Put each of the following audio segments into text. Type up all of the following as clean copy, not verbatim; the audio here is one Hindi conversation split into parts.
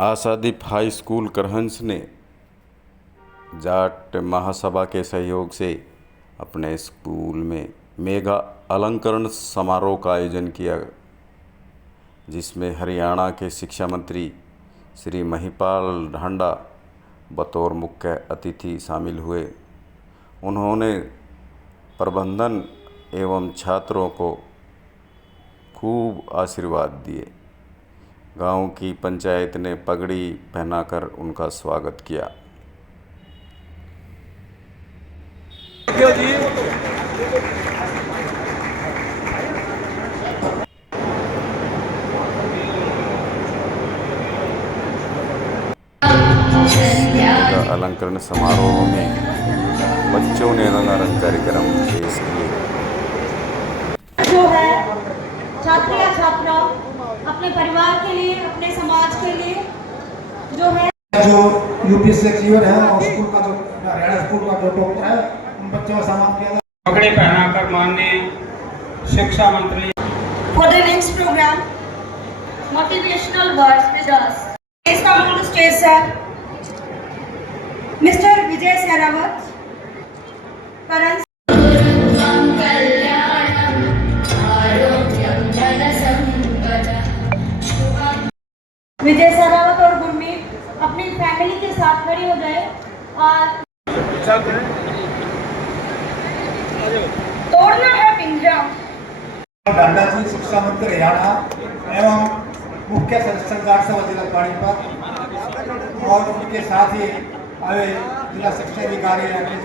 आशादीप हाई स्कूल करहंस ने जाट महासभा के सहयोग से अपने स्कूल में मेगा अलंकरण समारोह का आयोजन किया, जिसमें हरियाणा के शिक्षा मंत्री श्री महिपाल ढांडा बतौर मुख्य अतिथि शामिल हुए। उन्होंने प्रबंधन एवं छात्रों को खूब आशीर्वाद दिए। गांव की पंचायत ने पगड़ी पहनाकर उनका स्वागत किया। अलंकरण समारोह में बच्चों ने रंगारंग कार्यक्रम पेश किए। जो है छात्र या छात्रा अपने परिवार के लिए, अपने समाज के लिए जो है, जो यूपी से जीवन है और स्कूल का जो हरियाणा स्कूल का जो टॉपर है, उन बच्चों का सम्मान किया जाए। पगड़ी पहनाकर माननीय शिक्षा मंत्री। For the next program, motivational words with us. Please come on the stage, sir. Mr. Vijay Sehrawat, Karan. विजय सरावत और गुरमीत अपनी फैमिली के साथ खड़ी हो जाए और तोड़ना है पिंजरा। ढांडा जी शिक्षा मंत्री हरियाणा एवं मुख्य सरकार सभा जिला पानीपत और उनके साथ ही आए जिला शिक्षा अधिकारी Rakesh.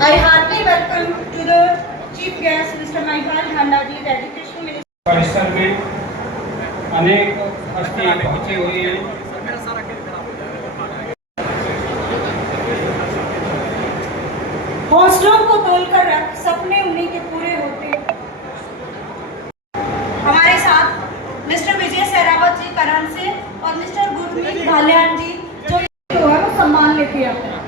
I heartily welcome to the chief guest Mr. Mahipal Dhanda ji, the education minister. परिसर में अनेक हस्तियां पहुंची हुई हैं। हौसलों को तोलकर रख, सपने उन्हीं के पूरे होते। हमारे साथ मिस्टर विजय सहरावत जी करण से और मिस्टर गुरमीत भालियान जी जो है वो सम्मान लेके आते हैं।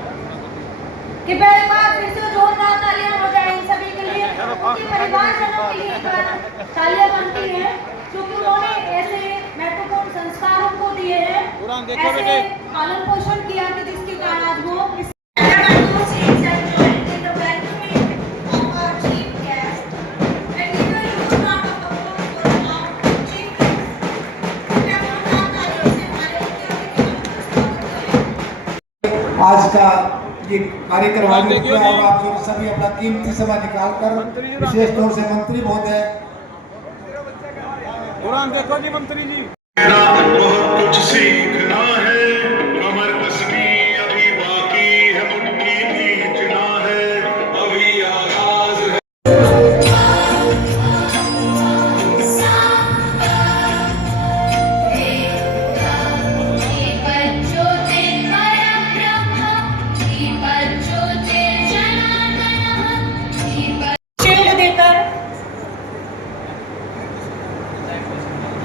कृपया एक बार फिर से जोरदार तालियां हो जाए इन सभी के लिए, उनके परिवारजनों के लिए तालियां बनती हैं, क्योंकि उन्होंने ऐसे महत्वपूर्ण संस्कार उनको दिए हैं, ऐसे पालन पोषण किया कि जिसके कारण आज वो इस आज का ये कार्यक्रम आयोजित किया और आप जो सभी अपना कीमती समय निकालकर विशेष तौर से मंत्री महोदय देखो जी मंत्री जी। बहुत कुछ सीखना है, कमर कसनी अभी बाकी है, मुट्ठी खींचना है, अभी आगाज है।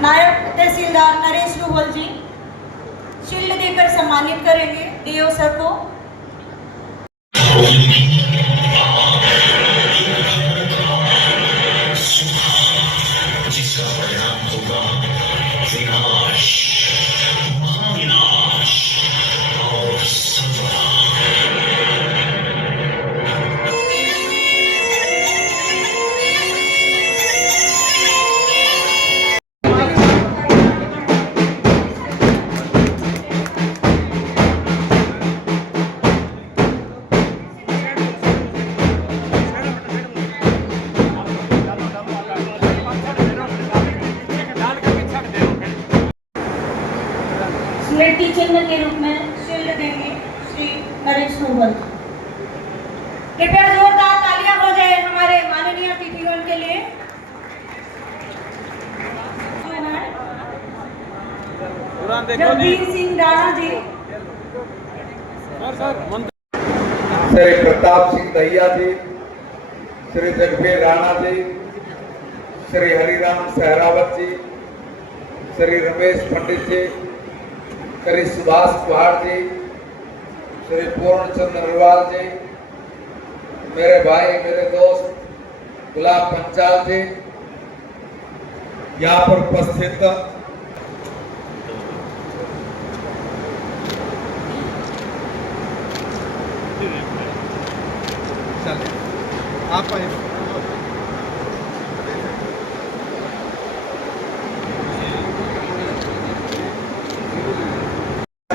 नायब तहसीलदार नरेश रुहल जी शील्ड देकर सम्मानित करेंगे डीओ सर को। स्मृति चिन्ह के रूप में शील्ड देंगे श्री नरेश रुहल। कृपया जोरदार तालियां हो जाए हमारे माननीय अतिथियों के लिए। जगबीर सिंह राणा जी, श्री प्रताप सिंह दहिया जी, श्री जगबीर राणा जी, श्री हरिराम सहरावत जी, श्री रमेश पंडित जी, श्री सुभाष कुहाड़ जी, श्री पूर्णचंद्र अग्रवाल जी, मेरे भाई मेरे दोस्त गुलाब पंचाल जी, यहाँ पर उपस्थित आप आइए।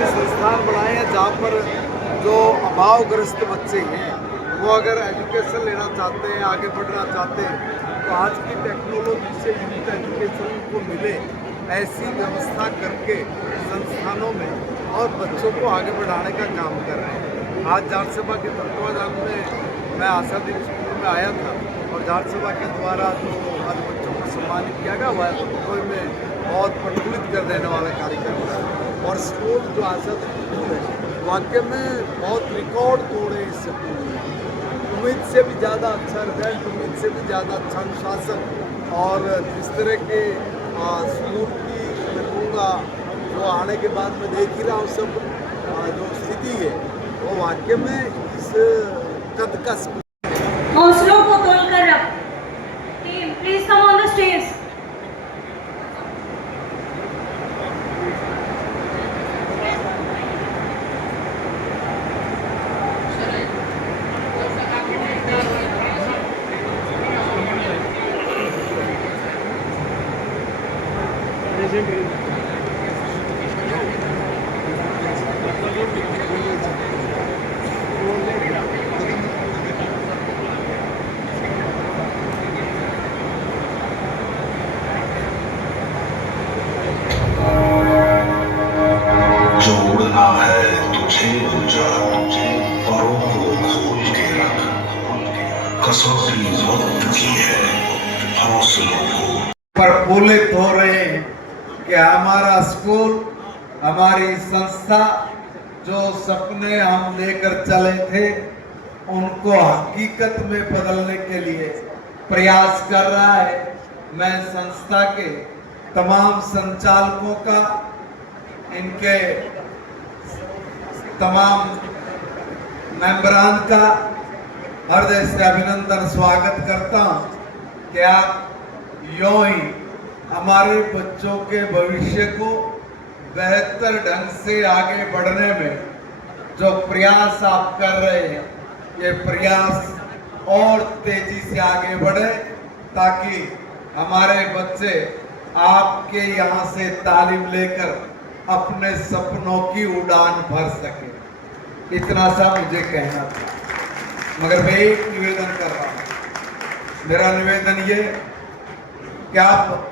संस्थान बनाए हैं जहाँ पर जो अभावग्रस्त बच्चे हैं वो अगर एजुकेशन लेना चाहते हैं, आगे बढ़ना चाहते हैं, तो आज की टेक्नोलॉजी से युक्त एजुकेशन को मिले ऐसी व्यवस्था करके संस्थानों में और बच्चों को आगे बढ़ाने का काम कर रहे हैं। आज जाट सभा के तत्वाधान में मैं आशादीप स्कूल में आया था और जाट सभा के द्वारा जो आज बच्चों को सम्मानित किया गया हुआ है तो कोई में बहुत प्रफुल्लित कर देने वाला कार्यक्रम है। और स्कूल जो आशादीप स्कूल है वाकई में बहुत रिकॉर्ड तोड़े इस स्कूल में। उम्मीद से भी ज़्यादा अच्छा रिजल्ट, उम्मीद से भी ज़्यादा अच्छा अनुशासन और जिस तरह के स्कूल की मैं कहूँगा जो आने के बाद मैं देख ही रहा हूँ सब जो स्थिति है वो वाकई में इस कद का स्कूल। हौसलों को तोड़कर रख। Team please come on the stage. जो उड़ना है तुझे ऊंचा, परों को खोल के रख, कसौटी वक्त की है हौसलों को। प्रफुल्लित हो रहे हैं कि हमारा स्कूल, हमारी संस्था जो सपने हम लेकर चले थे उनको हकीकत में बदलने के लिए प्रयास कर रहा है। मैं संस्था के तमाम संचालकों का, इनके तमाम मेंबरान का हृदय से अभिनंदन स्वागत करता हूं कि आप यूं ही हमारे बच्चों के भविष्य को बेहतर ढंग से आगे बढ़ने में जो प्रयास आप कर रहे हैं ये प्रयास और तेजी से आगे बढ़े ताकि हमारे बच्चे आपके यहाँ से तालीम लेकर अपने सपनों की उड़ान भर सके। इतना सा मुझे कहना था। मगर मैं एक निवेदन कर रहा हूँ। मेरा निवेदन ये कि आप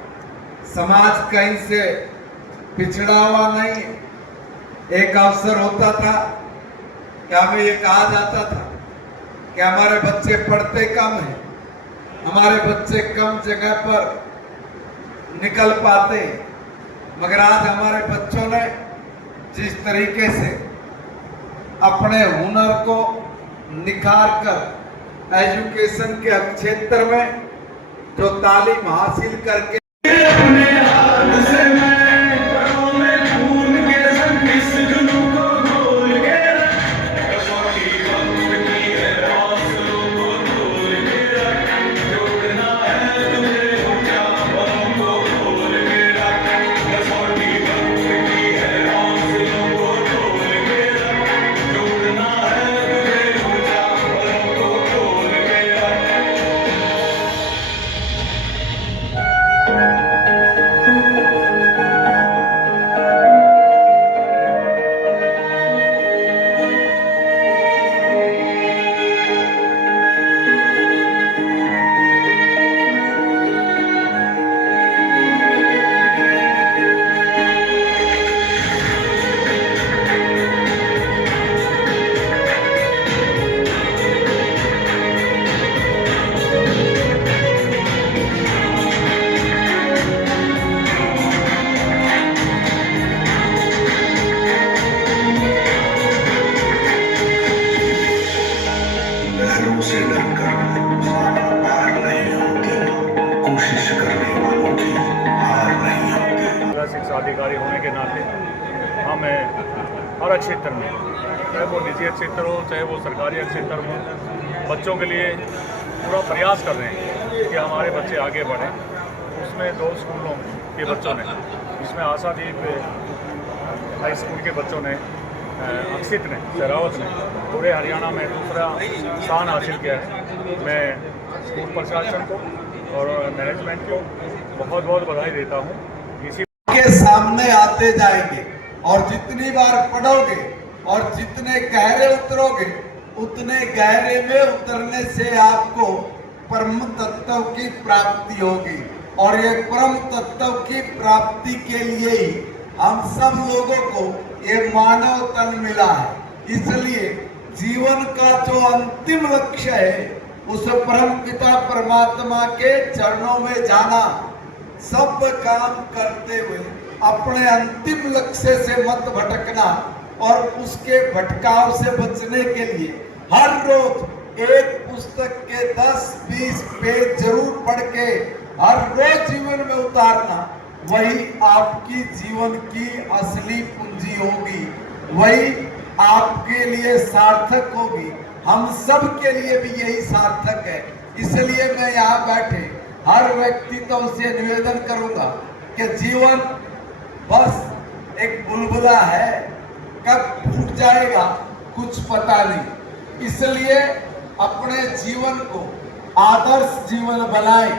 समाज कहीं से पिछड़ा हुआ नहीं। एक अवसर होता था कि हमें ये कहा जाता था कि हमारे बच्चे पढ़ते कम हैं, हमारे बच्चे कम जगह पर निकल पाते हैं। मगर आज हमारे बच्चों ने जिस तरीके से अपने हुनर को निखार कर एजुकेशन के क्षेत्र में जो तालीम हासिल करके अपने हाथ से मैं करों में खून के संग इस जुनून को खोल के रख, कसौटी वक्त की है हौसलों को तोल के रख, जोड़ना है तुझे ऊंचा परों को खोल के रख, कसौटी वक्त की है हौसलों को तोल के रख, जोड़ना है तुझे ऊंचा परों को खोल के रख। लहरों से डरकर पार नहीं होती, कोशिश करने वालों की हार नहीं होती। जिला शिक्षा अधिकारी होने के नाते हमें हर क्षेत्र में, चाहे वो निजी क्षेत्र हो चाहे वो सरकारी क्षेत्र हो, बच्चों के लिए पूरा प्रयास कर रहे हैं कि हमारे बच्चे आगे बढ़ें। उसमें 2 स्कूलों के बच्चों ने, जिसमें आशादीप हाई स्कूल के बच्चों ने, अक्षित ने, शेरावत ने पूरे हरियाणा में दूसरा स्थान हासिल किया है। मैं स्कूल प्रशासन को और मैनेजमेंट को बहुत बहुत बधाई देता हूँ। इसी के सामने आते जाएंगे और जितनी बार पढ़ोगे और जितने गहरे उतरोगे उतने गहरे में उतरने से आपको परम तत्व की प्राप्ति होगी और ये परम तत्व की प्राप्ति के लिए ही हम सब लोगों को ये मानव तन मिला है। इसलिए जीवन का जो अंतिम लक्ष्य है उस परम पिता परमात्मा के चरणों में जाना, सब काम करते हुए अपने अंतिम लक्ष्य से मत भटकना और उसके भटकाव से बचने के लिए हर रोज एक पुस्तक के 10-20 पेज जरूर पढ़ के हर रोज जीवन में उतारना, वही आपकी जीवन की असली पूंजी होगी, वही आपके लिए सार्थक होगी। हम सब के लिए भी यही सार्थक है। इसलिए मैं यहाँ बैठे हर व्यक्तित्व से निवेदन करूंगा कि जीवन बस एक बुलबुला है, कब फूट जाएगा कुछ पता नहीं। इसलिए अपने जीवन को आदर्श जीवन बनाएं,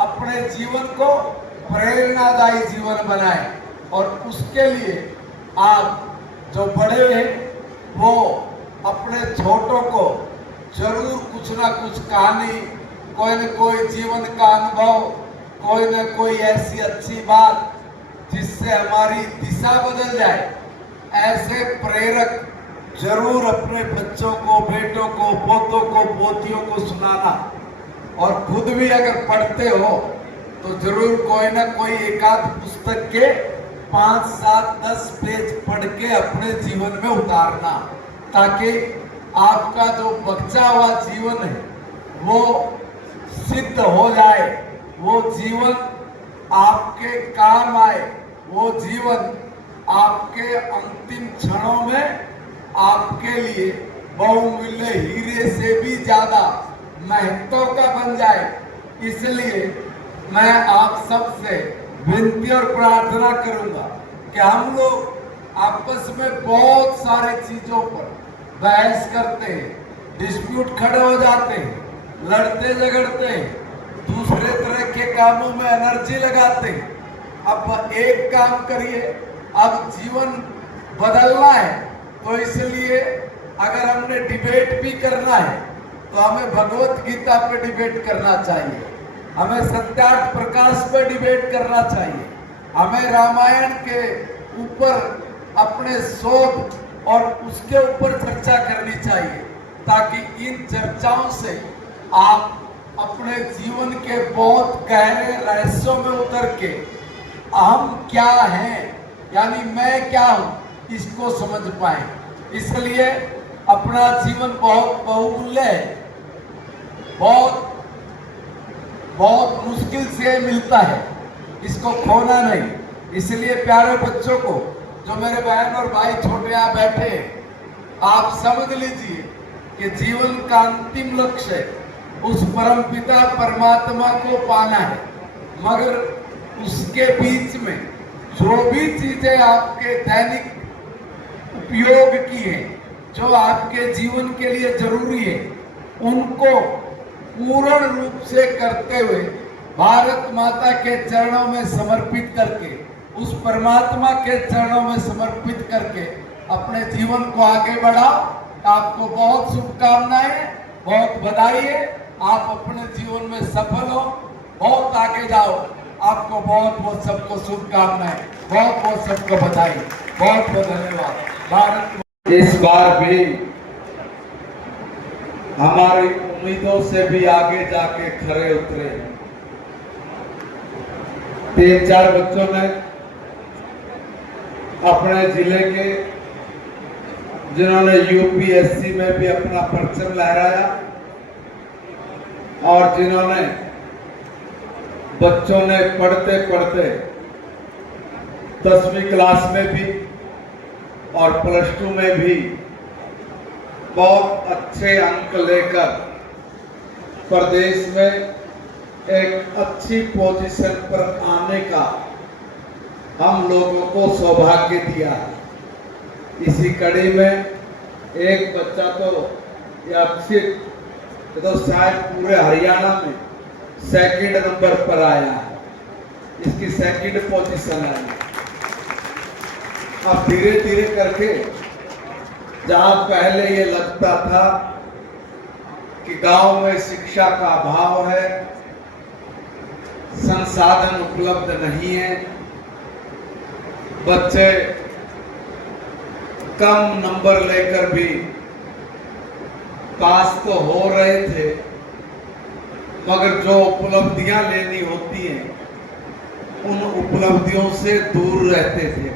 अपने जीवन को प्रेरणादायी जीवन बनाएं और उसके लिए आप जो बड़े हैं वो अपने छोटों को जरूर कुछ ना कुछ कहानी, कोई न कोई जीवन का अनुभव, कोई न कोई ऐसी अच्छी बात जिससे हमारी दिशा बदल जाए, ऐसे प्रेरक जरूर अपने बच्चों को, बेटों को, पोतों को, पोतियों को सुनाना और खुद भी अगर पढ़ते हो तो जरूर कोई ना कोई एकाध पुस्तक के 5, 7, 10 पेज पढ़ के अपने जीवन में उतारना, ताकि आपका जो बचा हुआ जीवन है वो सिद्ध हो जाए, वो जीवन आपके काम आए, वो जीवन आपके अंतिम क्षणों में आपके लिए बहुमूल्य हीरे से भी ज्यादा महत्व का बन जाए। इसलिए मैं आप सबसे विनती और प्रार्थना करूंगा कि हम लोग आपस में बहुत सारे चीजों पर बहस करते हैं, डिस्प्यूट खड़े हो जाते हैं, लड़ते झगड़ते हैं, दूसरे तरह के कामों में एनर्जी लगाते हैं। अब एक काम करिए, अब जीवन बदलना है तो इसलिए अगर हमने डिबेट भी करना है तो हमें भगवत गीता पे डिबेट करना चाहिए, हमें सत्यार्थ प्रकाश पे डिबेट करना चाहिए, हमें रामायण के ऊपर अपने शोध और उसके ऊपर चर्चा करनी चाहिए, ताकि इन चर्चाओं से आप अपने जीवन के बहुत गहरे रहस्यों में उतर के हम क्या हैं, यानी मैं क्या हूं, इसको समझ पाए। इसलिए अपना जीवन बहुत बहुमूल्य है, बहुत मुश्किल से मिलता है, इसको खोना नहीं। इसलिए प्यारे बच्चों को, जो मेरे बहन और भाई छोटे यहाँ बैठे हैं, आप समझ लीजिए कि जीवन का अंतिम लक्ष्य उस परम पिता परमात्मा को पाना है, मगर उसके बीच में जो भी चीजें आपके दैनिक उपयोग की है, जो आपके जीवन के लिए जरूरी है, उनको पूर्ण रूप से करते हुए भारत माता के चरणों में समर्पित करके, उस परमात्मा के चरणों में समर्पित करके अपने जीवन को आगे बढ़ाओ। आपको बहुत शुभकामनाएं, बहुत बधाई है, आप अपने जीवन में सफल हो, बहुत आगे जाओ। आपको बहुत बहुत सबको शुभकामनाएं, बहुत बहुत सबको बधाई, बहुत बहुत धन्यवाद। भारत इस बार भी हमारी उम्मीदों से भी आगे जाके खरे उतरे। 3-4 बच्चों ने अपने जिले के, जिन्होंने यूपीएससी में भी अपना परचम लहराया और जिन्होंने बच्चों ने पढ़ते पढ़ते 10वीं क्लास में भी और +2 में भी बहुत अच्छे अंक लेकर प्रदेश में एक अच्छी पोजीशन पर आने का हम लोगों को सौभाग्य दिया है। इसी कड़ी में एक बच्चा तो ये अच्छी तो शायद पूरे हरियाणा में सेकंड नंबर पर आया है, इसकी सेकंड पोजीशन आई। अब धीरे धीरे करके जहां पहले ये लगता था कि गांव में शिक्षा का अभाव है, संसाधन उपलब्ध नहीं है, बच्चे कम नंबर लेकर भी पास तो हो रहे थे, मगर जो उपलब्धियां लेनी होती हैं उन उपलब्धियों से दूर रहते थे।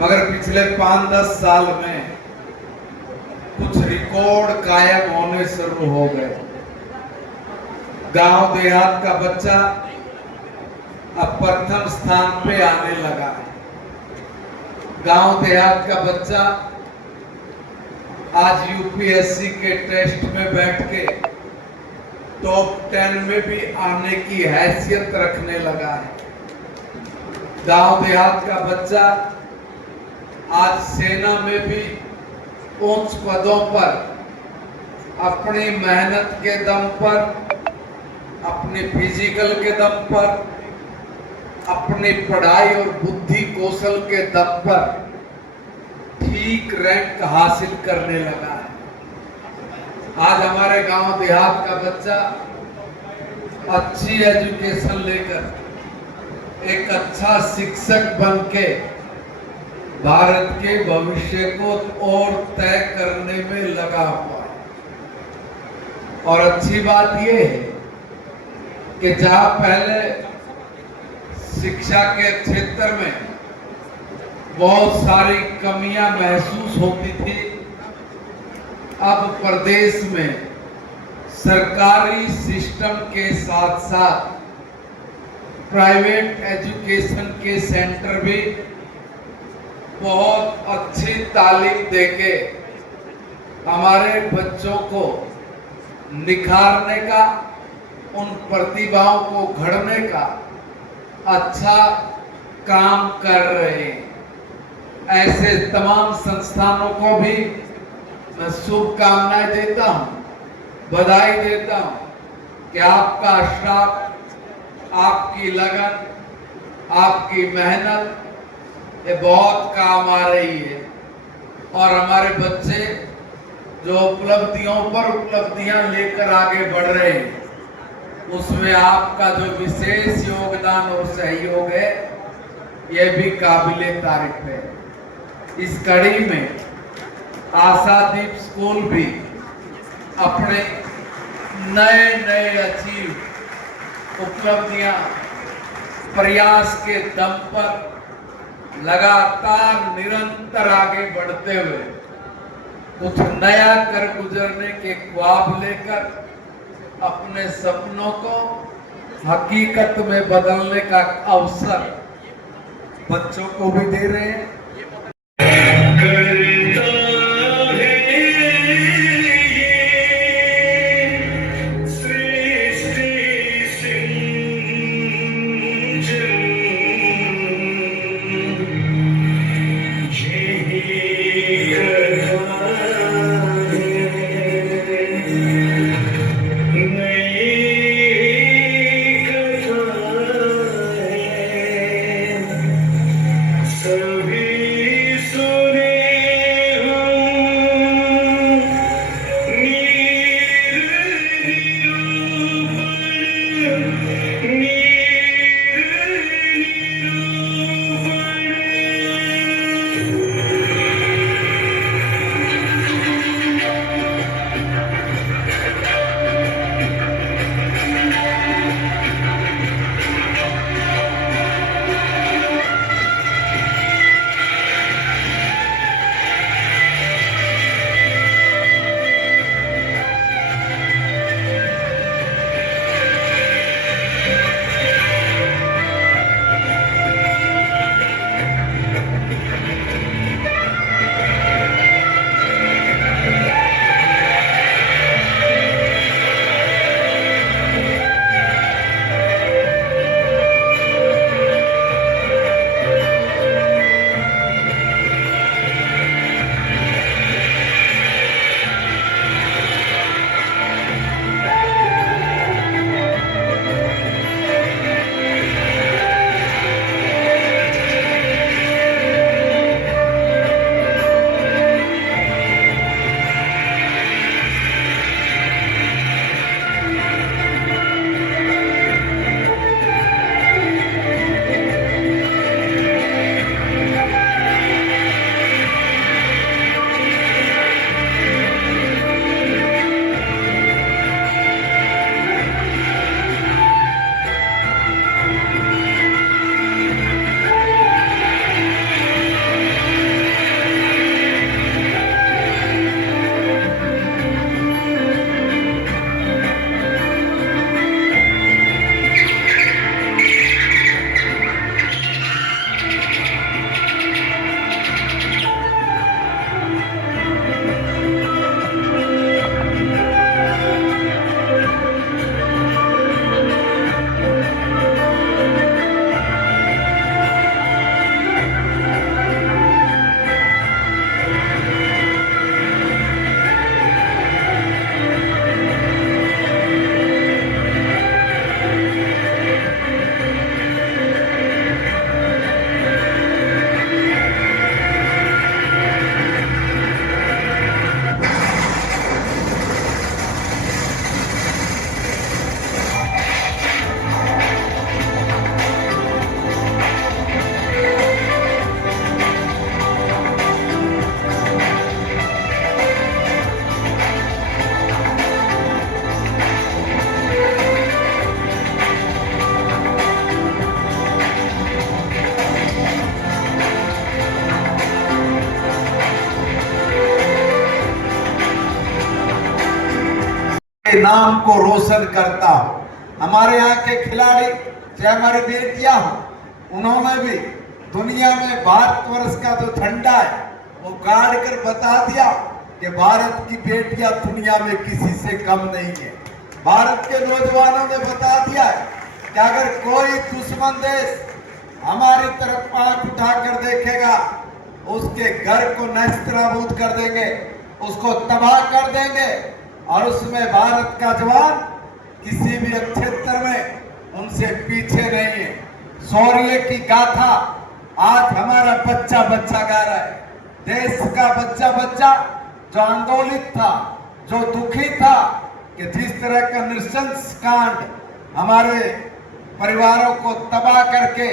मगर पिछले 5-10 साल में कुछ रिकॉर्ड कायम होने शुरू हो गए। गांव देहात का बच्चा अब प्रथम स्थान पे आने लगा है। गांव देहात का बच्चा आज यूपीएससी के टेस्ट में बैठ के टॉप 10 में भी आने की हैसियत रखने लगा है। गांव देहात का बच्चा आज सेना में भी उच्च पदों पर अपनी मेहनत के दम पर, अपने फिजिकल के दम पर, अपनी पढ़ाई और बुद्धि कौशल के दम पर ठीक रैंक हासिल करने लगा है। आज हमारे गांव देहात का बच्चा अच्छी एजुकेशन लेकर एक अच्छा शिक्षक बन के भारत के भविष्य को और तय करने में लगा हुआ है। और अच्छी बात यह है कि जहां पहले शिक्षा के क्षेत्र में बहुत सारी कमियां महसूस होती थी, अब प्रदेश में सरकारी सिस्टम के साथ साथ प्राइवेट एजुकेशन के सेंटर भी बहुत अच्छी तालीम देके हमारे बच्चों को निखारने का, उन प्रतिभाओं को घड़ने का अच्छा काम कर रहे हैं। ऐसे तमाम संस्थानों को भी मैं शुभकामनाएं देता हूं, बधाई देता हूं कि आपका स्टाफ, आपकी लगन, आपकी मेहनत ये बहुत काम आ रही है। और हमारे बच्चे जो उपलब्धियों पर उपलब्धियां लेकर आगे बढ़ रहे हैं, उसमें आपका जो विशेष योगदान और सहयोग है, यह भी काबिले तारीफ है। इस कड़ी में आशादीप स्कूल भी अपने नए अचीव उपलब्धियां प्रयास के दम पर लगातार निरंतर आगे बढ़ते हुए कुछ नया कर गुजरने के ख्वाब लेकर अपने सपनों को हकीकत में बदलने का अवसर बच्चों को भी दे रहे हैं। सभी सुने नाम को रोशन करता हो। हमारे यहाँ के खिलाड़ी चाहे हमारी बेटियां हो, उन्होंने भी दुनिया में भारतवर्ष का जो झंडा है वो गाड़ कर बता दिया कि भारत की बेटियां दुनिया में किसी से कम नहीं है। भारत के नौजवानों ने बता दिया है कि अगर कोई दुश्मन देश हमारी तरफ आंख उठाकर देखेगा, उसके घर को नष्ट कर देंगे, उसको तबाह कर देंगे। और उसमें भारत का जवान किसी भी क्षेत्र में उनसे पीछे नहीं है। शौर्य की गाथा आज हमारा बच्चा बच्चा गा रहा है। देश का बच्चा बच्चा जो आंदोलित था, जो दुखी था कि जिस तरह का नृशंस कांड हमारे परिवारों को तबाह करके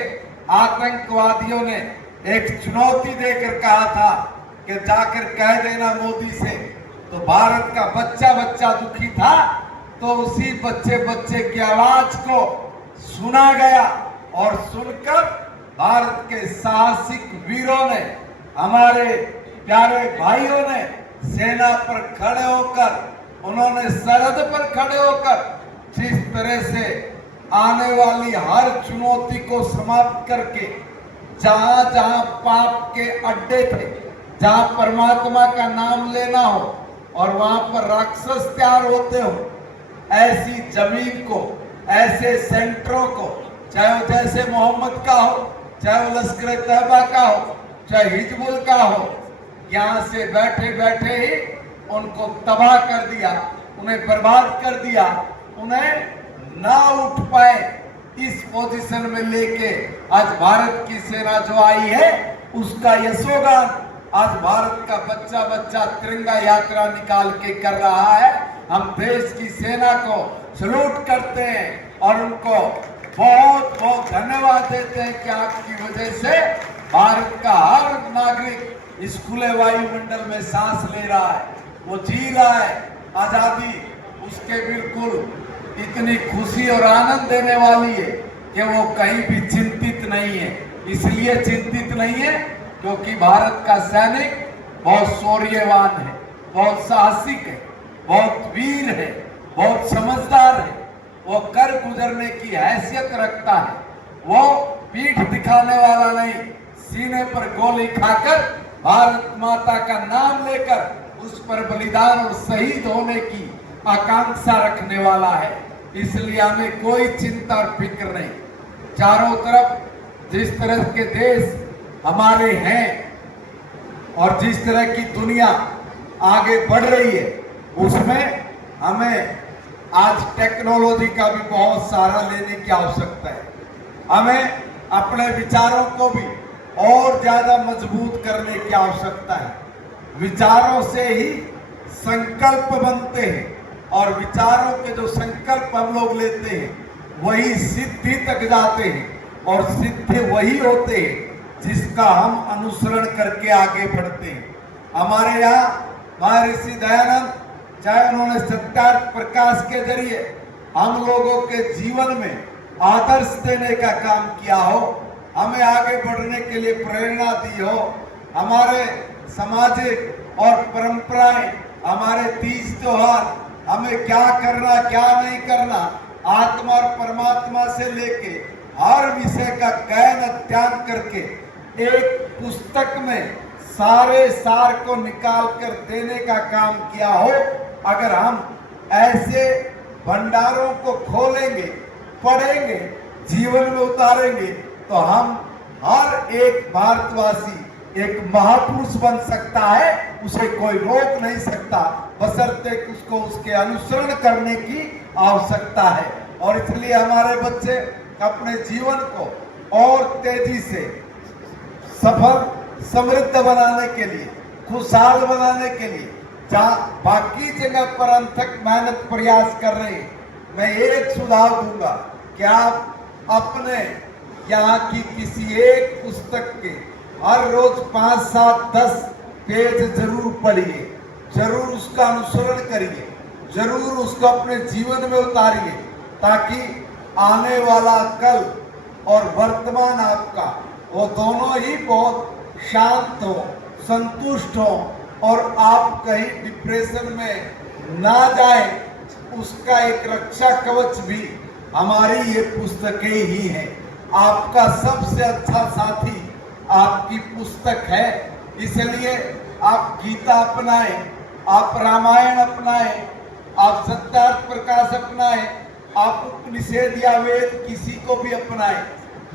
आतंकवादियों ने एक चुनौती देकर कहा था कि जाकर कह देना मोदी से, तो भारत का बच्चा बच्चा दुखी था। तो उसी बच्चे बच्चे की आवाज को सुना गया और सुनकर भारत के साहसिक वीरों ने, हमारे प्यारे भाइयों ने सेना पर खड़े होकर, उन्होंने सरहद पर खड़े होकर जिस तरह से आने वाली हर चुनौती को समाप्त करके जहां जहां पाप के अड्डे थे, जहां परमात्मा का नाम लेना हो और वहां पर राक्षस तैयार होते हो, ऐसी जमीन को, ऐसे सेंटरों को, चाहे वो जैसे मोहम्मद का हो, चाहे वो लश्कर तैयबा का हो, चाहे हिजबुल का हो, यहाँ से बैठे बैठे ही उनको तबाह कर दिया, उन्हें बर्बाद कर दिया। उन्हें ना उठ पाए इस पोजीशन में लेके आज भारत की सेना जो आई है उसका यशोगान आज भारत का बच्चा बच्चा तिरंगा यात्रा निकाल के कर रहा है। हम देश की सेना को सैल्यूट करते हैं और उनको बहुत बहुत धन्यवाद देते हैं कि आपकी वजह से भारत का हर नागरिक इस खुले वायुमंडल में सांस ले रहा है, वो जी रहा है। आजादी उसके बिल्कुल इतनी खुशी और आनंद देने वाली है कि वो कहीं भी चिंतित नहीं है। इसलिए चिंतित नहीं है क्योंकि भारत का सैनिक बहुत शौर्यवान है, बहुत साहसिक है, बहुत वीर है, बहुत समझदार है। वो कर गुजरने की हैसियत रखता है। वो पीठ दिखाने वाला नहीं, सीने पर गोली खाकर भारत माता का नाम लेकर उस पर बलिदान और शहीद होने की आकांक्षा रखने वाला है। इसलिए हमें कोई चिंता और फिक्र नहीं। चारों तरफ जिस तरह के देश हमारे हैं और जिस तरह की दुनिया आगे बढ़ रही है, उसमें हमें आज टेक्नोलॉजी का भी बहुत सहारा लेने की आवश्यकता है। हमें अपने विचारों को भी और ज्यादा मजबूत करने की आवश्यकता है। विचारों से ही संकल्प बनते हैं और विचारों के जो संकल्प हम लोग लेते हैं वही सिद्धि तक जाते हैं और सिद्धि वही होते हैं जिसका हम अनुसरण करके आगे बढ़ते हैं। हमारे यहाँ महर्षि दयानंद, चाहे उन्होंने सत्यार्थ प्रकाश के जरिए हम लोगों के जीवन में आदर्श देने का काम किया हो, हमें आगे बढ़ने के लिए प्रेरणा दी हो, हमारे सामाजिक और परंपराएं, हमारे तीज त्योहार, हमें क्या करना क्या नहीं करना, आत्मा और परमात्मा से लेके हर विषय का गहन अध्ययन करके एक पुस्तक में सारे सार को निकाल कर देने का काम किया हो। अगर हम ऐसे भंडारों को खोलेंगे, पढ़ेंगे, जीवन में उतारेंगे तो हम हर एक भारतवासी एक महापुरुष बन सकता है। उसे कोई रोक नहीं सकता, बशर्ते उसको उसके अनुसरण करने की आवश्यकता है। और इसलिए हमारे बच्चे अपने जीवन को और तेजी से सफल समृद्ध बनाने के लिए, खुशहाल बनाने के लिए जहाँ बाकी जगह पर अथक मेहनत प्रयास कर रहे हैं, मैं एक सुझाव दूंगा कि आप अपने यहाँ की किसी एक पुस्तक के हर रोज 5, 7, 10 पेज जरूर पढ़िए, जरूर उसका अनुसरण करिए, जरूर उसको अपने जीवन में उतारिए, ताकि आने वाला कल और वर्तमान आपका वो दोनों ही बहुत शांत हो, संतुष्ट हो और आप कहीं डिप्रेशन में ना जाए, उसका एक रक्षा कवच भी हमारी ये पुस्तकें ही हैं। आपका सबसे अच्छा साथी आपकी पुस्तक है, इसलिए आप गीता अपनाएं, आप रामायण अपनाएं, आप सत्यार्थ प्रकाश अपनाएं, आप उपनिषद या वेद किसी को भी अपनाएं,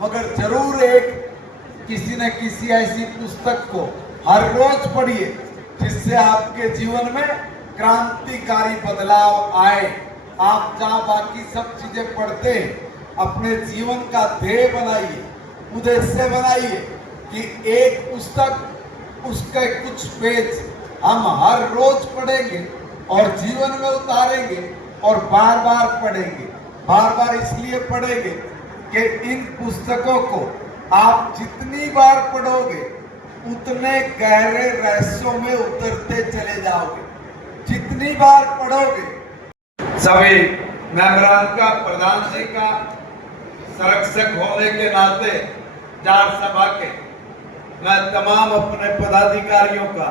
मगर जरूर एक किसी न किसी ऐसी पुस्तक को हर रोज पढ़िए जिससे आपके जीवन में क्रांतिकारी बदलाव आए। आप जहाँ बाकी सब चीजें पढ़ते हैं, अपने जीवन का ध्येय बनाइए, उद्देश्य बनाइए कि एक पुस्तक, उसके कुछ पेज हम हर रोज पढ़ेंगे और जीवन में उतारेंगे और बार बार पढ़ेंगे। बार बार इसलिए पढ़ेंगे कि इन पुस्तकों को आप जितनी बार पढ़ोगे उतने गहरे रहस्यों में उतरते चले जाओगे। जितनी बार पढ़ोगे, सभी मेंबरान का, प्रधान जी का संरक्षक होने के नाते जाट सभा के मैं तमाम अपने पदाधिकारियों का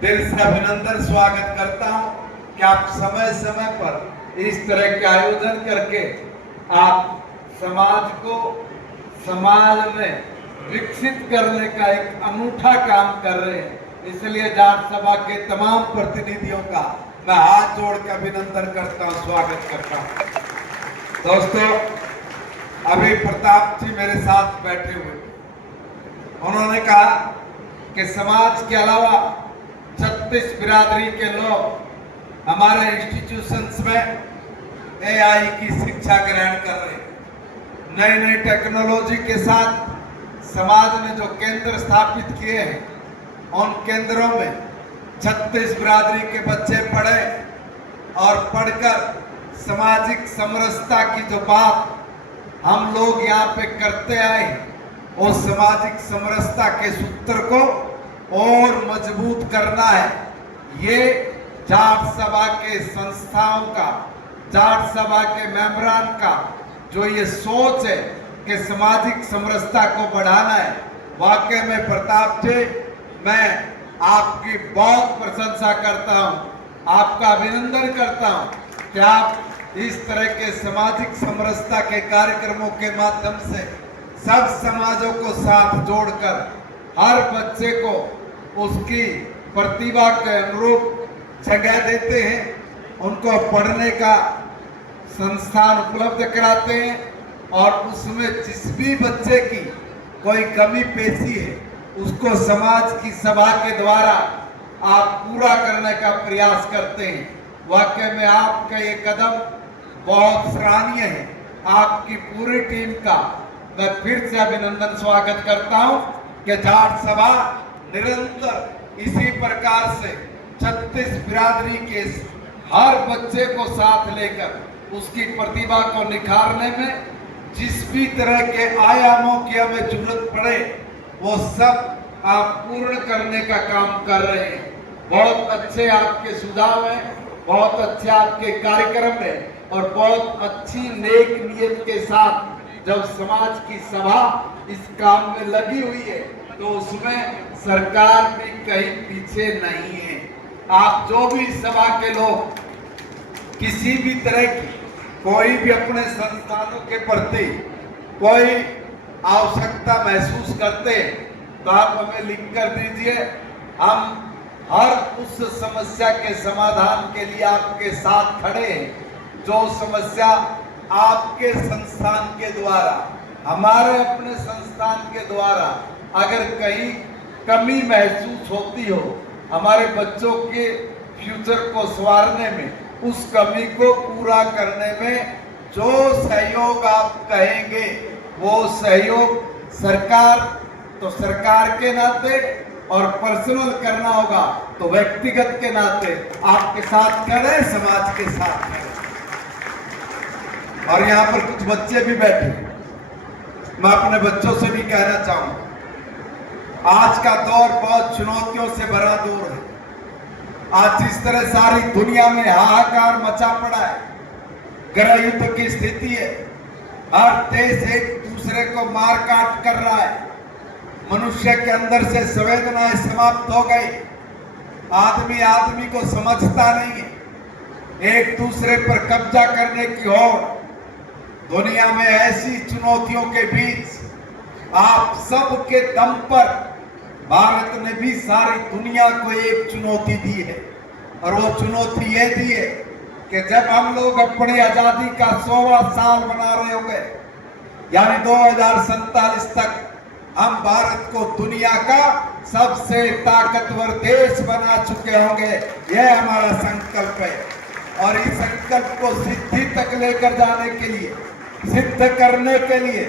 दिल से अभिनंदन स्वागत करता हूं कि आप समय समय पर इस तरह के आयोजन करके आप समाज को समाज में विकसित करने का एक अनूठा काम कर रहे हैं। इसलिए जाट सभा के तमाम प्रतिनिधियों का मैं हाथ जोड़ के अभिनंदन करता हूं, स्वागत करता हूं। दोस्तों, अभी प्रताप जी मेरे साथ बैठे हुए, उन्होंने कहा कि समाज के अलावा 36 बिरादरी के लोग हमारे इंस्टीट्यूशंस में AI की शिक्षा ग्रहण कर रहे हैं। नई नई टेक्नोलॉजी के साथ समाज ने जो केंद्र स्थापित किए हैं, उन केंद्रों में 36 बिरादरी के बच्चे पढ़े और पढ़कर सामाजिक समरसता की जो बात हम लोग यहाँ पे करते आए, वो सामाजिक समरसता के सूत्र को और मजबूत करना है। ये जाट सभा के संस्थाओं का, जाट सभा के मेंबरान का जो ये सोच है कि सामाजिक समरसता को बढ़ाना है, वाकई में प्रताप जी, मैं आपकी बहुत प्रशंसा करता हूं, आपका अभिनंदन करता हूं कि आप इस तरह के सामाजिक समरसता के कार्यक्रमों के माध्यम से सब समाजों को साथ जोड़कर हर बच्चे को उसकी प्रतिभा के अनुरूप जगह देते हैं, उनको पढ़ने का संस्थान उपलब्ध कराते हैं और उसमें जिस भी बच्चे की कोई कमी पेशी है उसको समाज की सभा के द्वारा आप पूरा करने का प्रयास करते हैं। वाकई में आपका ये कदम बहुत सराहनीय है। आपकी पूरी टीम का मैं फिर से अभिनंदन स्वागत करता हूं कि जाट सभा निरंतर इसी प्रकार से 36 बिरादरी के हर बच्चे को साथ लेकर उसकी प्रतिभा को निखारने में जिस भी तरह के आयामों की हमें जरूरत पड़े वो सब आप पूर्ण करने का काम कर रहे हैं। बहुत अच्छे आपके सुझाव हैं, बहुत अच्छे आपके कार्यक्रम हैं और बहुत अच्छी नेक नियत के साथ जब समाज की सभा इस काम में लगी हुई है तो उसमें सरकार भी कहीं पीछे नहीं है। आप जो भी सभा के लोग किसी भी तरह की कोई भी अपने संस्थानों के प्रति कोई आवश्यकता महसूस करते तो आप हमें लिख कर दीजिए। हम हर उस समस्या के समाधान के लिए आपके साथ खड़े हैं जो समस्या आपके संस्थान के द्वारा, हमारे अपने संस्थान के द्वारा अगर कहीं कमी महसूस होती हो, हमारे बच्चों के फ्यूचर को संवारने में, उस कमी को पूरा करने में जो सहयोग आप कहेंगे वो सहयोग सरकार तो सरकार के नाते और पर्सनल करना होगा तो व्यक्तिगत के नाते आपके साथ करें, समाज के साथ करें। और यहाँ पर कुछ बच्चे भी बैठे, मैं अपने बच्चों से भी कहना चाहूंगा, आज का दौर बहुत चुनौतियों से भरा दौर है। आज जिस तरह सारी दुनिया में हाहाकार मचा पड़ा है, गृह युद्ध की स्थिति है, हर देश एक दूसरे को मार काट कर रहा है, मनुष्य के अंदर से संवेदनाएं समाप्त हो गई, आदमी आदमी को समझता नहीं है। एक दूसरे पर कब्जा करने की ओर। दुनिया में ऐसी चुनौतियों के बीच आप सबके दम पर भारत ने भी सारी दुनिया को एक चुनौती दी है, और वो चुनौती ये दी है कि जब हम लोग अपनी आजादी का 100वां साल मना रहे होंगे, यानी 2047 तक हम भारत को दुनिया का सबसे ताकतवर देश बना चुके होंगे। यह हमारा संकल्प है, और इस संकल्प को सिद्धि तक लेकर जाने के लिए, सिद्ध करने के लिए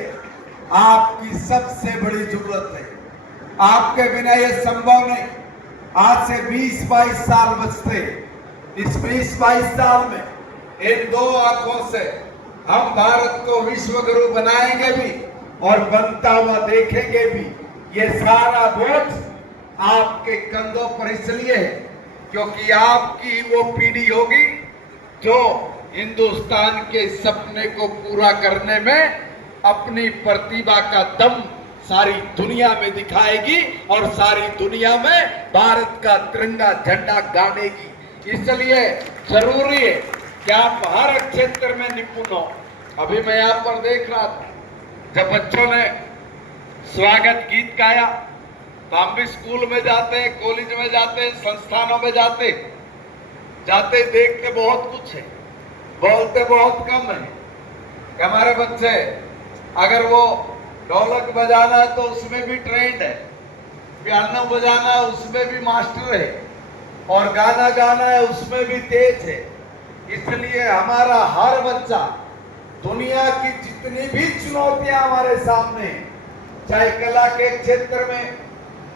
आपकी सबसे बड़ी जरूरत है। आपके बिना यह संभव नहीं। आज से 20-22 साल बचते, इस 20-22 साल में इन दो आंखों से हम भारत को विश्व गुरु बनाएंगे भी और बनता हुआ देखेंगे भी। ये सारा बोझ आपके कंधों पर इसलिए है क्योंकि आपकी वो पीढ़ी होगी जो हिंदुस्तान के सपने को पूरा करने में अपनी प्रतिभा का दम सारी दुनिया में दिखाएगी और सारी दुनिया में भारत का तिरंगा झंडा गाड़ेगी। इसलिए जरूरी है कि आप हर क्षेत्र में निपुण हो। अभी मैं यहाँ पर देख रहा था, जब बच्चों ने स्वागत गीत गाया, तो हम भी स्कूल में जाते हैं, कॉलेज में जाते हैं, संस्थानों में जाते देखते बहुत कुछ है, बोलते बहुत कम है। हमारे बच्चे अगर वो ढोलक बजाना है तो उसमें भी ट्रेंड है, पियानो बजाना है उसमें भी मास्टर है, और गाना गाना है उसमें भी तेज है। इसलिए हमारा हर बच्चा दुनिया की जितनी भी चुनौतियां हमारे सामने, चाहे कला के क्षेत्र में,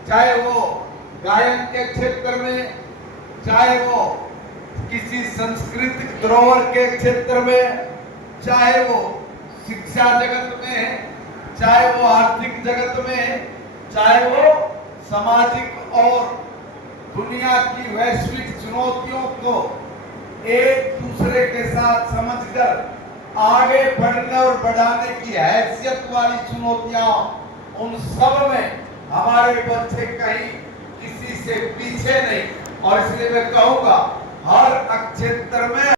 चाहे वो गायन के क्षेत्र में, चाहे वो किसी सांस्कृतिक धरोहर के क्षेत्र में, चाहे वो शिक्षा जगत में, चाहे वो आर्थिक जगत में, चाहे वो सामाजिक और दुनिया की वैश्विक चुनौतियों को एक दूसरे के साथ समझकर आगे बढ़ने और बढ़ाने की हैसियत वाली चुनौतियां, उन सब में हमारे बच्चे कहीं किसी से पीछे नहीं। और इसलिए मैं कहूंगा हर क्षेत्र में